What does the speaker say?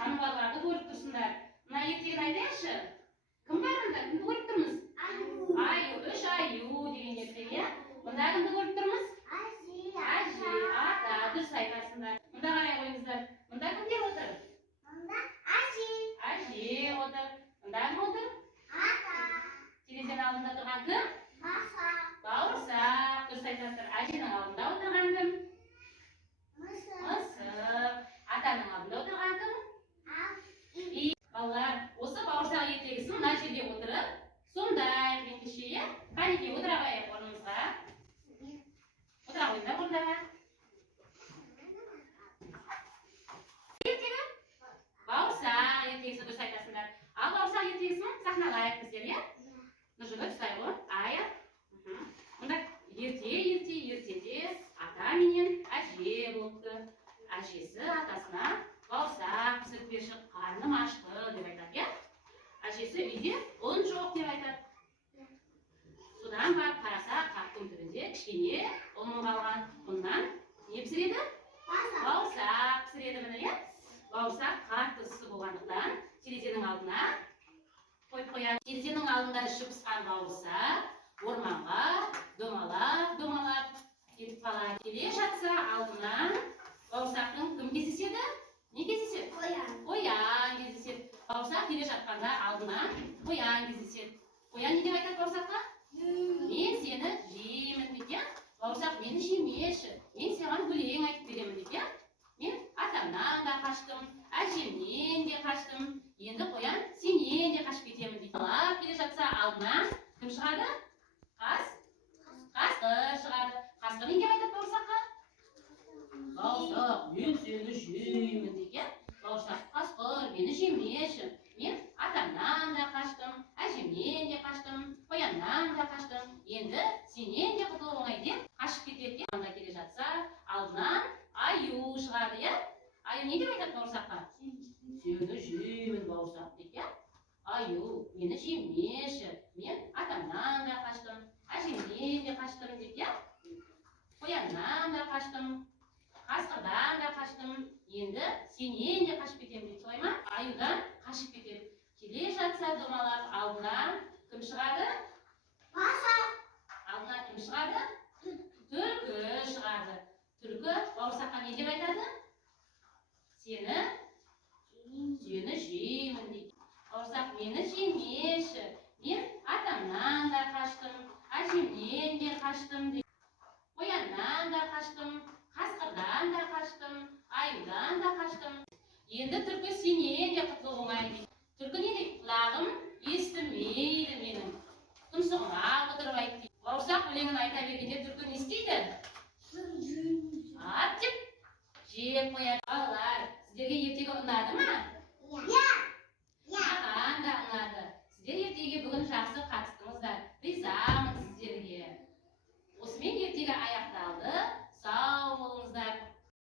жануарларды көріп тұрсыңдар. Мына ертегіні айтайыншы. Кім бар мұнда? Кімді көріп тұрмыз? Аю, үш аю деген ертегі. Мұнда кімді көріп тұрмыз? Әже, ата, дұрыс айтасыңдар. Мұнда қарай қойыңыздар. Мұнда кімдер отыр? Мұнда Әже отыр. Мұнда кім отыр? Терезенің алдында тұрған кім? Бауырсақ. Дұрыс айтасыздар. Әженің алдында отырған кім? Мысық. Атаның алдында отырған кім? Балалар, осы бауырсақ ертегісін мына жерде отырып, сондай ендеше, қанекей отыра қояйық орнымызға. Отыра қойыңдар орындарыңа. Ертегі? Бауырсақ ертегісі, дұрыс айтасыңдар. Ал бауырсақ ертегісін сахналайық біздер, иә? Нұржігіт ұстай ғой. Аяқ. Мұнда ертеде ата менен әже болыпты. Әжесі атасына бауырсақ пісіріп берші, қарным ашты деп айтады, иә? Әжесі үйде ұн жоқ деп айтады. Содан барып қараса, қаптың түбінде кішкене ұн қалған. Ұннан не пісіреді? Бауырсақ пісіреді міне, иә? Бауырсақ қатты ыссы болғандықтан терезенің алдына қойып қояды. Терезенің алдында іші пысқан бауырсақ орманға домалап кетіп қалады. Келе жатса алдынан бауырсақтың кім кездеседі? Не кездеседі? Қоян кездеседі. Бауырсақ келе жатқанда алдынан қоян кездеседі. Қоян не деп айтады бауырсаққа? Мен сені жеймін дейді. Бауырсақ мені жемеші. Мен саған өлең айтып беремін дейді. Мен атамнан да қаштым, әжемнен де қаштым. Енді қоян сенен де қашып кетемін дейді. Алап келе жатса алдынан кім шығады? Қасқыр шығады. Қасқыр не деп айтады бауырсаққа? Бауырсақ, мен сені жеймін дейді. Бауырсақ, қасқыр, мені жемеші. Мен атамнан да қаштым, әжемнен де қаштым, қояннан да қаштым. Енді сенен де құтылу оңай деп қашып кетеді. Анда келе жатса, алдынан аю шығады, иә? Аю не деп айтады бауырсаққа? Сені жеймін бауырсақ дейді. Аю, мені жемеші. Мен атамнан да қаштым, әжемнен де қаштым дейді. Қояннан да қаштым, қасқырдан да қаштым. Енді сенен де қашып кетемін дейді. Солай ма? Аюдан қашып кетеді. Келе жатса домалап, алдынан кім шығады? Алдынан кім шығады? Түлкі шығады. Түлкі бауырсаққа не деп айтады? Сені жеймін дейді. Бауырсақ, мені жемеші. Мен атамнан да қаштым, әжемнен де қаштым дейді. Қояннан да қаштым, қасқырдан да қаштым, аюдан да қаштым. Енді түлкі сенен де құтылу оңай дейді. Түлкі не дейді? Құлағым естімейді менің. Тұмсығыма отырып айт дейді. Бауырсақ өлеңін айта бергенде түлкі не істейді?